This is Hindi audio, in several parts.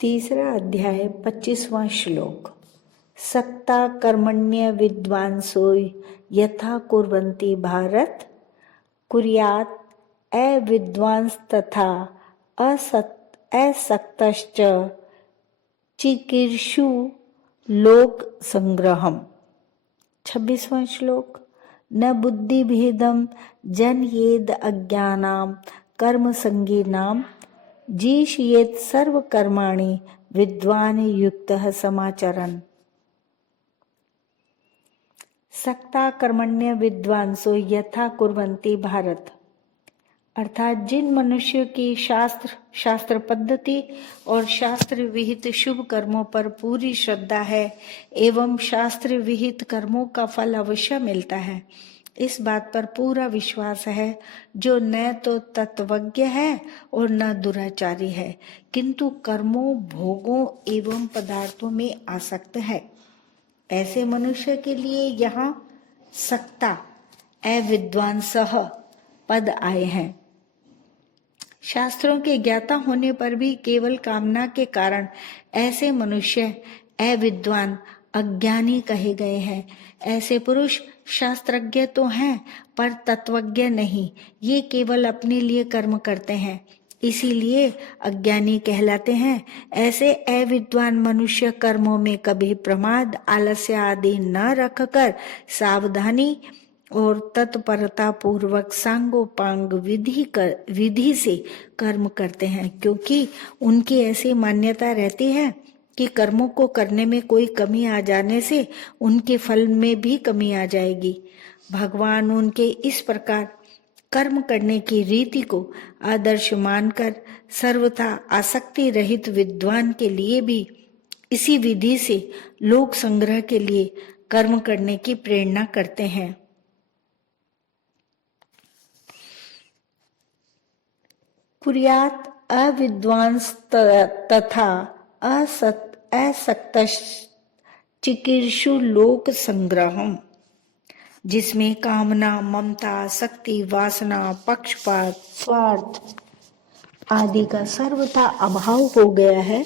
तीसरा अध्याय 25वां श्लोक। सक्ता कर्मण्य विद्वांसो यथा कुर्वन्ति भारत, कुर्यात् अविद्वांस तथा असक्तश्च चिकीर्षु लोक संग्रहम्। 26वां श्लोक। न बुद्धिभेदं जनयेद अज्ञानां कर्मसंगीनां, जिष्येत् सर्वकर्माणि विद्वान् युक्तः समाचरन्। सक्ता कर्मण्य विद्वांसो यथा कुर्वन्ति भारत, अर्थात जिन मनुष्यों की शास्त्र पद्धति और शास्त्र विहित शुभ कर्मों पर पूरी श्रद्धा है एवं शास्त्र विहित कर्मों का फल अवश्य मिलता है, इस बात पर पूरा विश्वास है, जो न तो तत्वज्ञ है और न दुराचारी है, किंतु कर्मों, भोगों एवं पदार्थों में आसक्त है, ऐसे मनुष्य के लिए यहाँ सक्ता अविद्वांसः पद आए हैं। शास्त्रों के ज्ञाता होने पर भी केवल कामना के कारण ऐसे मनुष्य अविद्वान, अज्ञानी कहे गए हैं। ऐसे पुरुष शास्त्रज्ञ तो हैं पर तत्वज्ञ नहीं, ये केवल अपने लिए कर्म करते हैं, इसीलिए अज्ञानी कहलाते हैं। ऐसे अविद्वान मनुष्य कर्मों में कभी प्रमाद, आलस्य आदि न रखकर सावधानी और तत्परता पूर्वक सांगोपांग विधि से कर्म करते हैं, क्योंकि उनकी ऐसी मान्यता रहती है कि कर्मों को करने में कोई कमी आ जाने से उनके फल में भी कमी आ जाएगी। भगवान उनके इस प्रकार कर्म करने की रीति को आदर्श मानकर सर्वथा आसक्ति रहित विद्वान के लिए भी इसी विधि से लोक संग्रह के लिए कर्म करने की प्रेरणा करते हैं। कुर्यात् अविद्वांस तथा असक्तश्च चिकीर्षु लोक संग्रहम्, जिसमें कामना, ममता, शक्ति, वासना, पक्षपात, स्वार्थ आदि का सर्वथा अभाव हो गया है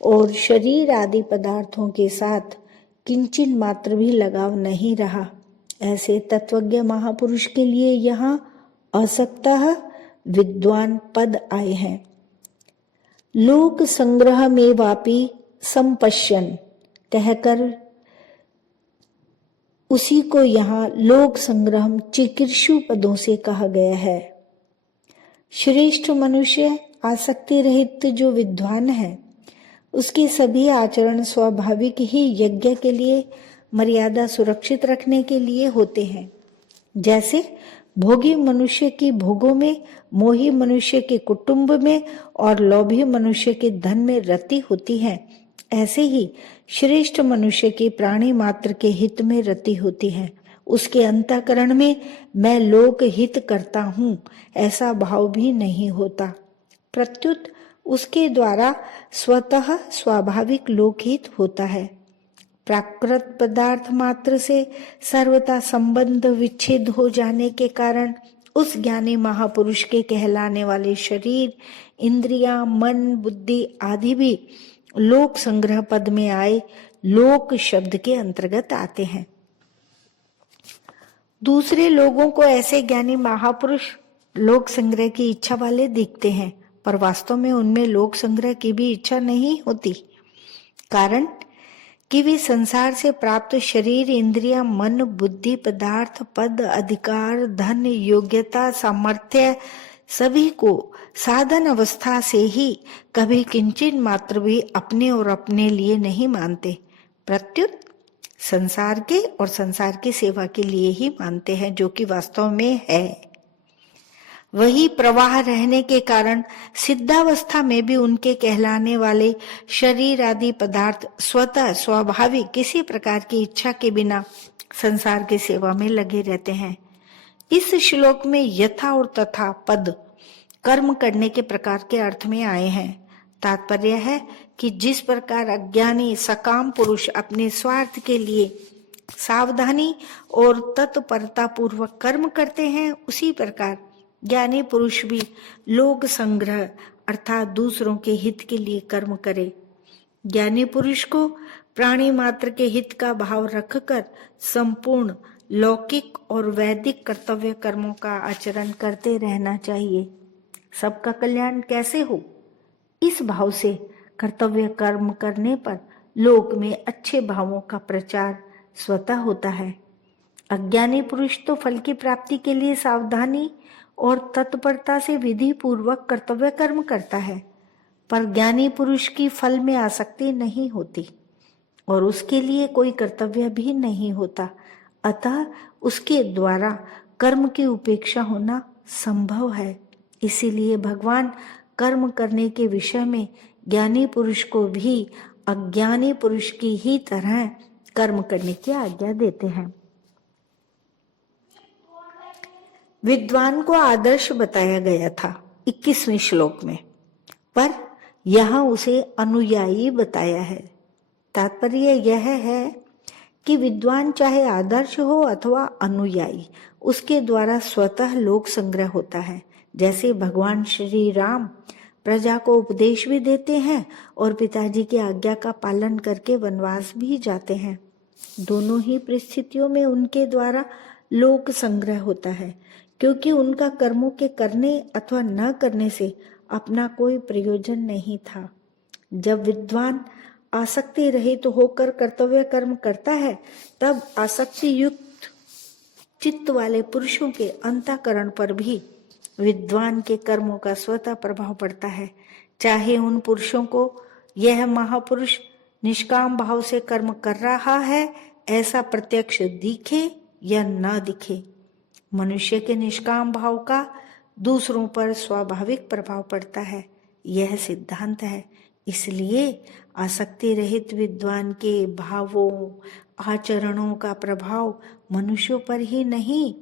और शरीर आदि पदार्थों के साथ किंचिन मात्र भी लगाव नहीं रहा, ऐसे तत्वज्ञ महापुरुष के लिए यहाँ असक्तः विद्वान पद आए हैं। लोक संग्रह में वापी संपश्यन कहकर उसी को यहाँ लोक संग्रह चिकीर्षु पदों से कहा गया है। श्रेष्ठ मनुष्य आसक्ति रहित जो विद्वान है, उसके सभी आचरण स्वाभाविक ही यज्ञ के लिए मर्यादा सुरक्षित रखने के लिए होते हैं। जैसे भोगी मनुष्य की भोगों में, मोही मनुष्य के कुटुंब में और लोभी मनुष्य के धन में रति होती है, ऐसे ही श्रेष्ठ मनुष्य की प्राणी मात्र के हित में रति होती है। उसके अंतःकरण में मैं लोक हित करता हूँ ऐसा भाव भी नहीं होता, प्रत्युत उसके द्वारा स्वतः स्वाभाविक लोकहित होता है। प्राकृत पदार्थ मात्र से सर्वथा संबंध विच्छेद हो जाने के कारण उस ज्ञानी महापुरुष के कहलाने वाले शरीर, इंद्रियां, मन, बुद्धि आदि भी लोक संग्रह पद में आए लोक शब्द के अंतर्गत आते हैं। दूसरे लोगों को ऐसे ज्ञानी महापुरुष लोक संग्रह की इच्छा वाले दिखते हैं, पर वास्तव में उनमें लोक संग्रह की भी इच्छा नहीं होती, कारण कि वे संसार से प्राप्त शरीर, इंद्रियां, मन, बुद्धि, पदार्थ, पद, अधिकार, धन, योग्यता, सामर्थ्य सभी को साधन अवस्था से ही कभी किंचित मात्र भी अपने और अपने लिए नहीं मानते, प्रत्युत संसार के और संसार की सेवा के लिए ही मानते हैं, जो कि वास्तव में है। वही प्रवाह रहने के कारण सिद्धावस्था में भी उनके कहलाने वाले शरीर आदि पदार्थ स्वतः स्वाभाविक किसी प्रकार की इच्छा के बिना संसार की सेवा में लगे रहते हैं। इस श्लोक में यथा और तथा पद कर्म करने के प्रकार के अर्थ में आए हैं। तात्पर्य है कि जिस प्रकार अज्ञानी सकाम पुरुष अपने स्वार्थ के लिए सावधानी और तत्परता पूर्वक कर्म करते हैं, उसी प्रकार ज्ञानी पुरुष भी लोक संग्रह अर्थात दूसरों के हित के लिए कर्म करे। ज्ञानी पुरुष को प्राणी मात्र के हित का भाव रखकर संपूर्ण लौकिक और वैदिक कर्तव्य कर्मों का आचरण करते रहना चाहिए। सबका कल्याण कैसे हो, इस भाव से कर्तव्य कर्म करने पर लोक में अच्छे भावों का प्रचार स्वतः होता है। अज्ञानी पुरुष तो फल की प्राप्ति के लिए सावधानी और तत्परता से विधि पूर्वक कर्तव्य कर्म करता है, पर ज्ञानी पुरुष की फल में आसक्ति नहीं होती और उसके लिए कोई कर्तव्य भी नहीं होता, अतः उसके द्वारा कर्म की उपेक्षा होना संभव है। इसीलिए भगवान कर्म करने के विषय में ज्ञानी पुरुष को भी अज्ञानी पुरुष की ही तरह कर्म करने की आज्ञा देते हैं। विद्वान को आदर्श बताया गया था 21वें श्लोक में, पर यहाँ उसे अनुयायी बताया है। तात्पर्य यह है कि विद्वान चाहे आदर्श हो अथवा अनुयायी, उसके द्वारा स्वतः लोक संग्रह होता है। जैसे भगवान श्री राम प्रजा को उपदेश भी देते हैं और पिताजी की आज्ञा का पालन करके वनवास भी जाते हैं। दोनों ही परिस्थितियों में उनके द्वारा लोक संग्रह होता है, क्योंकि उनका कर्मों के करने अथवा न करने से अपना कोई प्रयोजन नहीं था। जब विद्वान आसक्ति रहित होकर कर्तव्य कर्म करता है, तब आसक्ति युक्त चित्त वाले पुरुषों के अंतःकरण पर भी विद्वान के कर्मों का स्वतः प्रभाव पड़ता है। चाहे उन पुरुषों को यह महापुरुष निष्काम भाव से कर्म कर रहा है ऐसा प्रत्यक्ष दिखे या न दिखे, मनुष्य के निष्काम भाव का दूसरों पर स्वाभाविक प्रभाव पड़ता है, यह सिद्धांत है। इसलिए आसक्ति रहित विद्वान के भावों आचरणों का प्रभाव मनुष्यों पर ही नहीं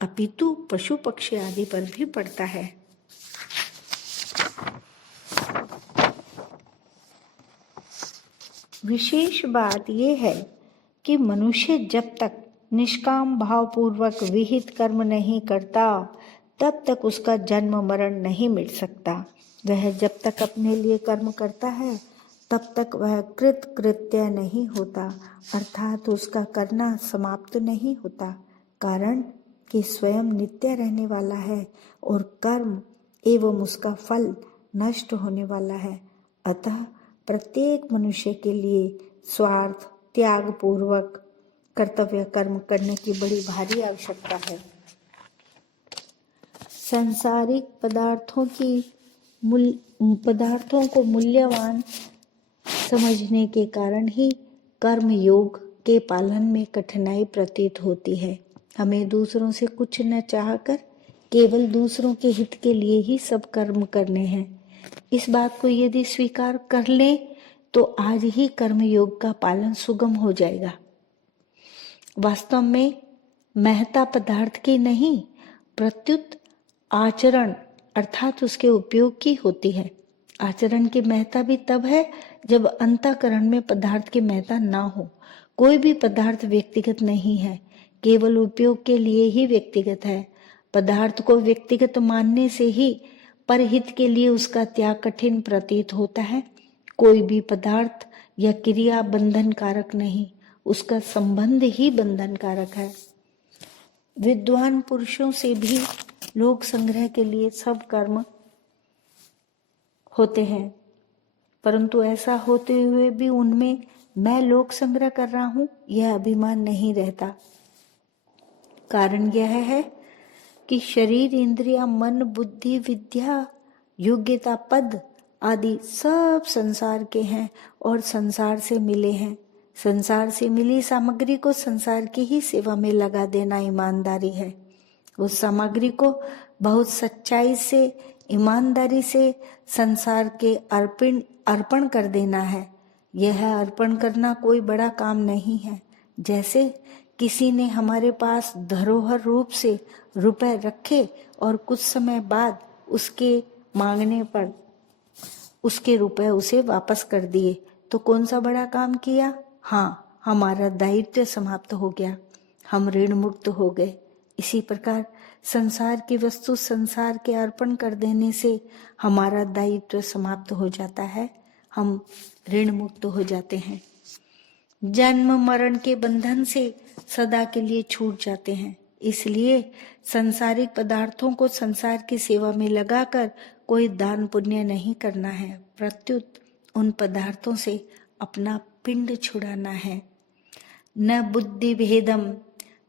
अपितु पशु पक्षी आदि पर भी पड़ता है। विशेष बात यह है कि मनुष्य जब तक निष्काम भाव पूर्वक विहित कर्म नहीं करता तब तक उसका जन्म मरण नहीं मिट सकता। वह जब तक अपने लिए कर्म करता है तब तक वह कृत्य नहीं होता, अर्थात उसका करना समाप्त नहीं होता, कारण कि स्वयं नित्य रहने वाला है और कर्म एवं उसका फल नष्ट होने वाला है। अतः प्रत्येक मनुष्य के लिए स्वार्थ त्याग पूर्वक कर्तव्य कर्म करने की बड़ी भारी आवश्यकता है। सांसारिक पदार्थों को मूल्यवान समझने के कारण ही कर्म योग के पालन में कठिनाई प्रतीत होती है। हमें दूसरों से कुछ न चाहकर केवल दूसरों के हित के लिए ही सब कर्म करने हैं। इस बात को यदि स्वीकार कर लें तो आज ही कर्म योग का पालन सुगम हो जाएगा। वास्तव में महत्ता पदार्थ की नहीं प्रत्युत आचरण अर्थात उसके उपयोग की होती है। आचरण की महत्ता भी तब है जब अंतःकरण में पदार्थ की महत्ता ना हो। कोई भी पदार्थ व्यक्तिगत नहीं है, केवल उपयोग के लिए ही व्यक्तिगत है। पदार्थ को व्यक्तिगत मानने से ही परहित के लिए उसका त्याग कठिन प्रतीत होता है। कोई भी पदार्थ या क्रिया बंधन कारक नहीं, उसका संबंध ही बंधन कारक है। विद्वान पुरुषों से भी लोक संग्रह के लिए सब कर्म होते हैं, परंतु ऐसा होते हुए भी उनमें मैं लोक संग्रह कर रहा हूं यह अभिमान नहीं रहता। कारण यह है कि शरीर इंद्रिया मन बुद्धि विद्या योग्यता पद आदि सब संसार के हैं और संसार से मिले हैं। संसार से मिली सामग्री को संसार की ही सेवा में लगा देना ईमानदारी है। उस सामग्री को बहुत सच्चाई से ईमानदारी से संसार के अर्पण कर देना है। यह अर्पण करना कोई बड़ा काम नहीं है। जैसे किसी ने हमारे पास धरोहर रूप से रुपए रखे और कुछ समय बाद उसके मांगने पर उसके रुपए उसे वापस कर दिए, तो कौन सा बड़ा काम किया? हाँ, हमारा दायित्व समाप्त हो गया, हम ऋण मुक्त हो गए। इसी प्रकार संसार की वस्तु संसार के अर्पण कर देने से हमारा दायित्व समाप्त हो जाता है, हम ऋण मुक्त हो जाते हैं, जन्म मरण के बंधन से सदा के लिए छूट जाते हैं। इसलिए संसारिक पदार्थों को संसार की सेवा में लगाकर कोई दान पुण्य नहीं करना है, प्रत्युत उन पदार्थों से अपना पिंड छुड़ाना है। न बुद्धि भेदम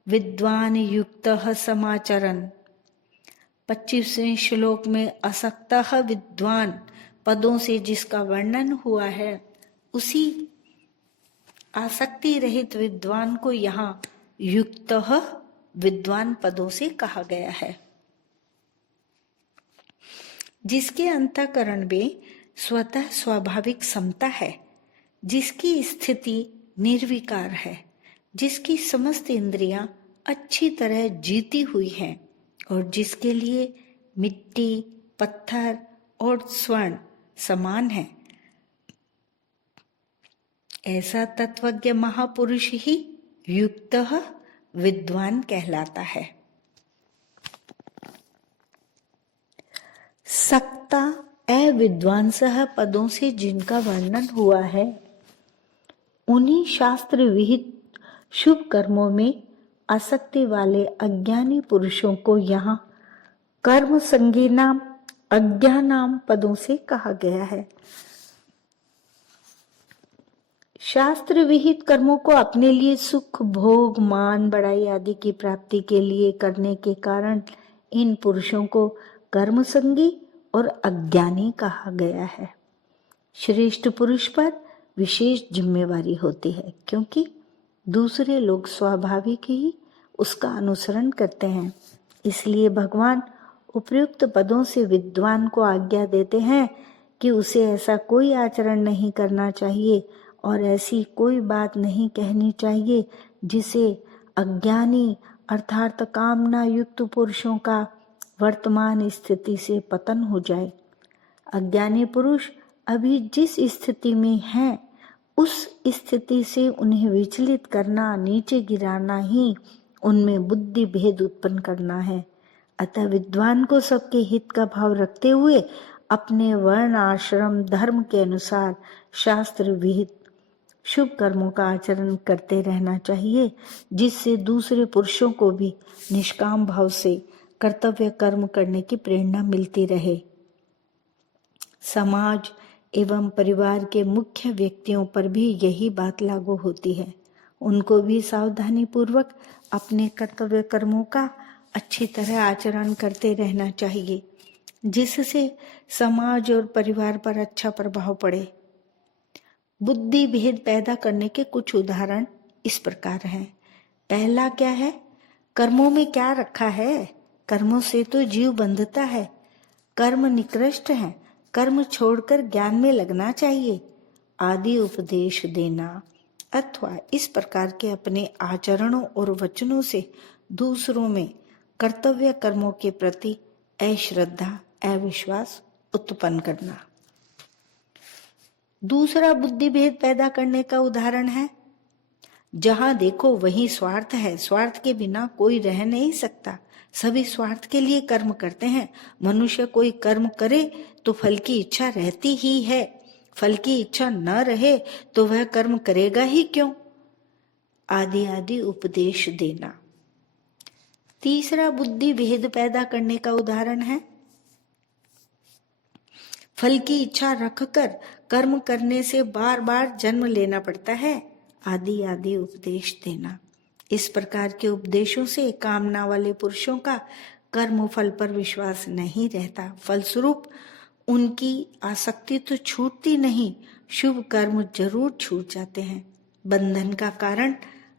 विद्वान युक्तः समाचरन्। 25वें श्लोक में असक्तः विद्वान पदों से जिसका वर्णन हुआ है, उसी आसक्ति रहित विद्वान को यहाँ युक्तः विद्वान पदों से कहा गया है। जिसके अंतःकरण में स्वतः स्वाभाविक समता है, जिसकी स्थिति निर्विकार है, जिसकी समस्त इंद्रियां अच्छी तरह जीती हुई हैं और जिसके लिए मिट्टी, पत्थर और स्वर्ण समान है, ऐसा तत्वज्ञ महापुरुष ही युक्तः विद्वान कहलाता है। सक्ता अविद्वांसः पदों से जिनका वर्णन हुआ है, उन्हीं शास्त्र विहित शुभ कर्मों में आसक्ति वाले अज्ञानी पुरुषों को यहाँ कर्म संगीनाम अज्ञानाम पदों से कहा गया है। शास्त्र विहित कर्मों को अपने लिए सुख, भोग, मान, बड़ाई आदि की प्राप्ति के लिए करने के कारण इन पुरुषों को कर्म संगी और अज्ञानी कहा गया है। श्रेष्ठ पुरुष पर विशेष जिम्मेवारी होती है, क्योंकि दूसरे लोग स्वाभाविक ही उसका अनुसरण करते हैं। इसलिए भगवान उपयुक्त पदों से विद्वान को आज्ञा देते हैं कि उसे ऐसा कोई आचरण नहीं करना चाहिए और ऐसी कोई बात नहीं कहनी चाहिए जिसे अज्ञानी अर्थात कामना युक्त पुरुषों का वर्तमान स्थिति से पतन हो जाए। अज्ञानी पुरुष अभी जिस स्थिति में हैं, उस स्थिति से उन्हें विचलित करना, नीचे गिराना ही उनमें बुद्धि भेद उत्पन्न करना है। अतः विद्वान को सबके हित का भाव रखते हुए अपने वर्ण, आश्रम, धर्म के अनुसार शास्त्र विहित शुभ कर्मों का आचरण करते रहना चाहिए, जिससे दूसरे पुरुषों को भी निष्काम भाव से कर्तव्य कर्म करने की प्रेरणा मिलती रहे। समाज एवं परिवार के मुख्य व्यक्तियों पर भी यही बात लागू होती है। उनको भी सावधानी पूर्वक अपने कर्तव्य कर्मों का अच्छी तरह आचरण करते रहना चाहिए, जिससे समाज और परिवार पर अच्छा प्रभाव पड़े। बुद्धि भेद पैदा करने के कुछ उदाहरण इस प्रकार हैं। पहला क्या है? कर्मों में क्या रखा है? कर्मों से तो जीव बंधता है। कर्म निकृष्ट है, कर्म छोड़कर ज्ञान में लगना चाहिए आदि उपदेश देना, अथवा इस प्रकार के अपने आचरणों और वचनों से दूसरों में कर्तव्य कर्मों के प्रति अश्रद्धा, अविश्वास उत्पन्न करना। दूसरा बुद्धि भेद पैदा करने का उदाहरण है, जहां देखो वहीं स्वार्थ है। स्वार्थ के बिना कोई रह नहीं सकता। सभी स्वार्थ के लिए कर्म करते हैं। मनुष्य कोई कर्म करे तो फल की इच्छा रहती ही है। फल की इच्छा न रहे तो वह कर्म करेगा ही क्यों? आदि आदि उपदेश देना। तीसरा बुद्धि भेद पैदा करने का उदाहरण है, फल की इच्छा रखकर कर्म करने से बार बार जन्म लेना पड़ता है आदि आदि उपदेश देना। इस प्रकार के उपदेशों से कामना वाले पुरुषों का कर्म फल पर विश्वास नहीं रहता। फलस्वरूप उनकी आसक्ति तो छूटती नहीं, शुभ कर्म जरूर छूट जाते हैं। बंधन का कारण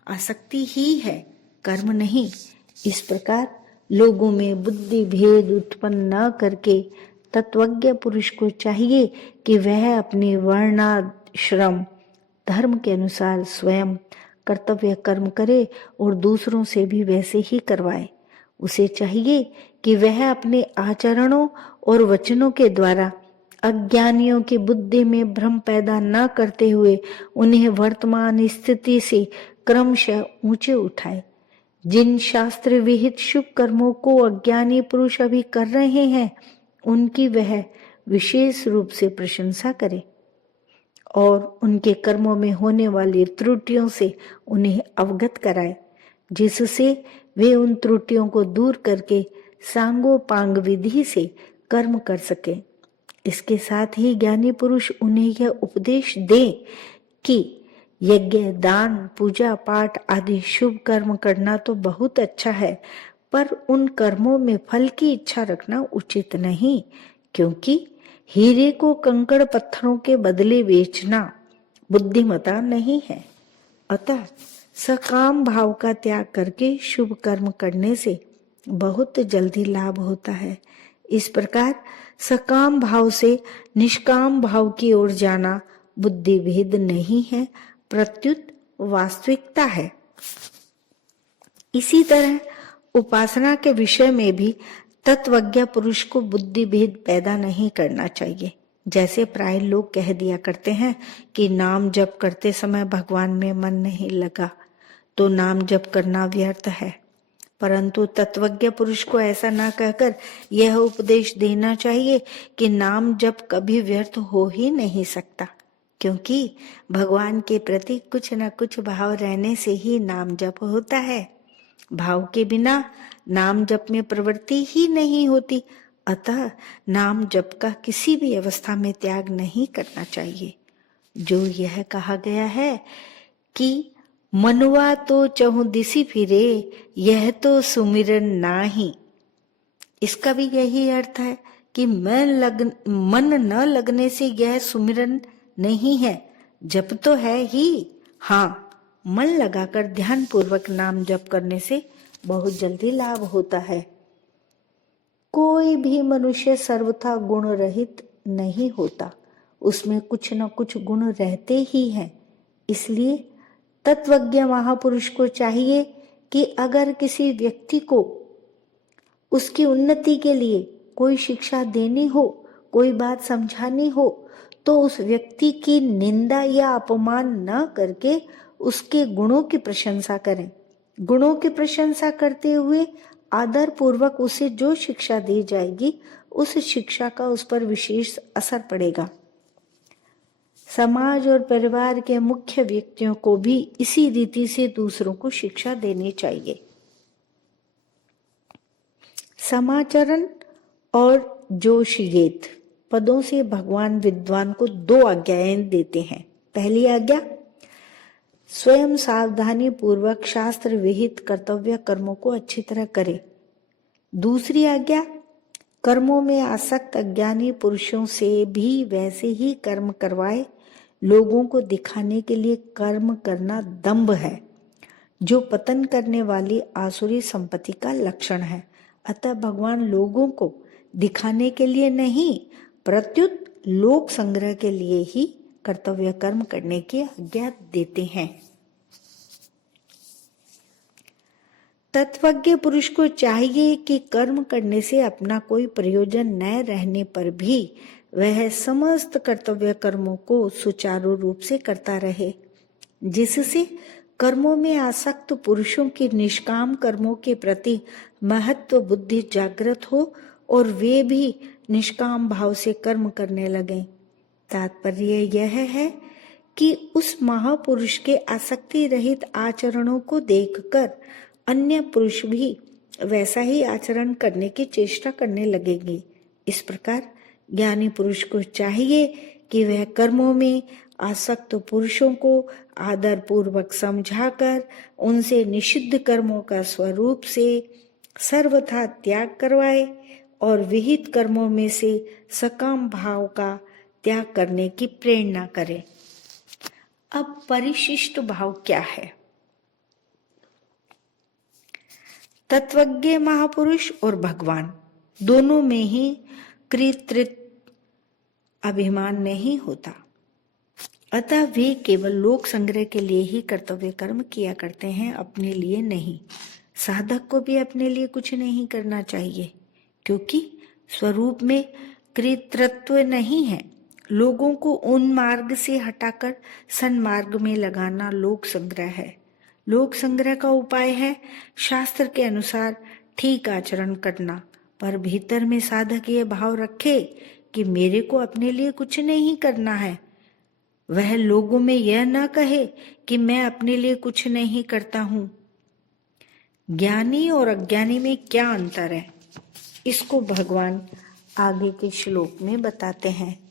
आसक्ति ही है, कर्म नहीं। इस प्रकार लोगों में बुद्धि भेद उत्पन्न न करके तत्वज्ञ पुरुष को चाहिए कि वह अपने वर्णाश्रम धर्म के अनुसार स्वयं कर्तव्य कर्म करे और दूसरों से भी वैसे ही करवाए। उसे चाहिए कि वह अपने आचरणों और वचनों के द्वारा अज्ञानियों की बुद्धि में भ्रम पैदा न करते हुए उन्हें वर्तमान स्थिति से क्रमशः ऊंचे उठाए। जिन शास्त्र विहित शुभ कर्मों को अज्ञानी पुरुष अभी कर रहे हैं उनकी वह विशेष रूप से प्रशंसा करे और उनके कर्मों में होने वाली त्रुटियों से उन्हें अवगत कराए, जिससे वे उन त्रुटियों को दूर करके सांगोपांग विधि से कर्म कर सके। इसके साथ ही ज्ञानी पुरुष उन्हें यह उपदेश दे कि यज्ञ, दान, पूजा पाठ आदि शुभ कर्म करना तो बहुत अच्छा है, पर उन कर्मों में फल की इच्छा रखना उचित नहीं, क्योंकि हीरे को कंकड़ पत्थरों के बदले बेचना बुद्धिमता नहीं है। अतः सकाम भाव का त्याग करके शुभ कर्म करने से बहुत जल्दी लाभ होता है। इस प्रकार सकाम भाव से निष्काम भाव की ओर जाना बुद्धि भेद नहीं है, प्रत्युत वास्तविकता है। इसी तरह उपासना के विषय में भी तत्वज्ञ पुरुष को बुद्धि भेद पैदा नहीं करना चाहिए। जैसे प्राय लोग कह दिया करते हैं कि नाम जप करते समय भगवान में मन नहीं लगा तो नाम जप करना व्यर्थ है, परंतु तत्वज्ञ पुरुष को ऐसा ना कहकर यह उपदेश देना चाहिए कि नाम जप कभी व्यर्थ हो ही नहीं सकता, क्योंकि भगवान के प्रति कुछ न कुछ भाव रहने से ही नाम जप होता है। भाव के बिना नाम जप में प्रवृत्ति ही नहीं होती, अतः नाम जप का किसी भी अवस्था में त्याग नहीं करना चाहिए। जो यह कहा गया है कि मनुआ तो चहु दिसी फिरे, यह तो सुमिरन नाही, इसका भी यही अर्थ है कि मन न लगने से यह सुमिरन नहीं है, जप तो है ही। हाँ, मन लगाकर ध्यान पूर्वक नाम जप करने से बहुत जल्दी लाभ होता है। कोई भी मनुष्य सर्वथा गुण रहित नहीं होता, उसमें कुछ न कुछ गुण रहते ही हैं। इसलिए तत्वज्ञ महापुरुष को चाहिए कि अगर किसी व्यक्ति को उसकी उन्नति के लिए कोई शिक्षा देनी हो, कोई बात समझानी हो, तो उस व्यक्ति की निंदा या अपमान न करके उसके गुणों की प्रशंसा करें। गुणों की प्रशंसा करते हुए आदर पूर्वक उसे जो शिक्षा दी जाएगी उस शिक्षा का उस पर विशेष असर पड़ेगा। समाज और परिवार के मुख्य व्यक्तियों को भी इसी रीति से दूसरों को शिक्षा देनी चाहिए। समाचरण और जोशियेत पदों से भगवान विद्वान को दो आज्ञाएं देते हैं। पहली आज्ञा, स्वयं सावधानी पूर्वक शास्त्र विहित कर्तव्य कर्मों को अच्छी तरह करे। दूसरी आज्ञा, कर्मों में आसक्त अज्ञानी पुरुषों से भी वैसे ही कर्म करवाए। लोगों को दिखाने के लिए कर्म करना दंभ है, जो पतन करने वाली आसुरी संपत्ति का लक्षण है। अतः भगवान लोगों को दिखाने के लिए नहीं, प्रत्युत लोक संग्रह के लिए ही कर्तव्य कर्म करने की आज्ञा देते हैं। तत्वज्ञ पुरुष को चाहिए कि कर्म करने से अपना कोई प्रयोजन न रहने पर भी वह समस्त कर्तव्य कर्मों को सुचारू रूप से करता रहे, जिससे कर्मों में आसक्त पुरुषों की निष्काम कर्मों के प्रति महत्व बुद्धि जागृत हो और वे भी निष्काम भाव से कर्म करने लगें। तात्पर्य यह है कि उस महापुरुष के आसक्ति रहित आचरणों को देखकर अन्य पुरुष भी वैसा ही आचरण करने की चेष्टा करने लगेंगे। इस प्रकार ज्ञानी पुरुष को चाहिए कि वह कर्मों में आसक्त पुरुषों को आदर पूर्वक समझाकर उनसे निषिद्ध कर्मों का स्वरूप से सर्वथा त्याग करवाए और विहित कर्मों में से सकाम भाव का त्याग करने की प्रेरणा करे। अब परिशिष्ट भाव क्या है? तत्वज्ञ महापुरुष और भगवान दोनों में ही कृत्रित अभिमान नहीं होता, अतः वे केवल लोक संग्रह के लिए ही कर्तव्य कर्म किया करते हैं, अपने लिए नहीं। साधक को भी अपने लिए कुछ नहीं करना चाहिए, क्योंकि स्वरूप में कृतृत्व नहीं है। लोगों को उन मार्ग से हटाकर सन्मार्ग में लगाना लोक संग्रह है। लोक संग्रह का उपाय है शास्त्र के अनुसार ठीक आचरण करना, पर भीतर में साधक ये भाव रखे कि मेरे को अपने लिए कुछ नहीं करना है। वह लोगों में यह न कहे कि मैं अपने लिए कुछ नहीं करता हूं। ज्ञानी और अज्ञानी में क्या अंतर है, इसको भगवान आगे के श्लोक में बताते हैं।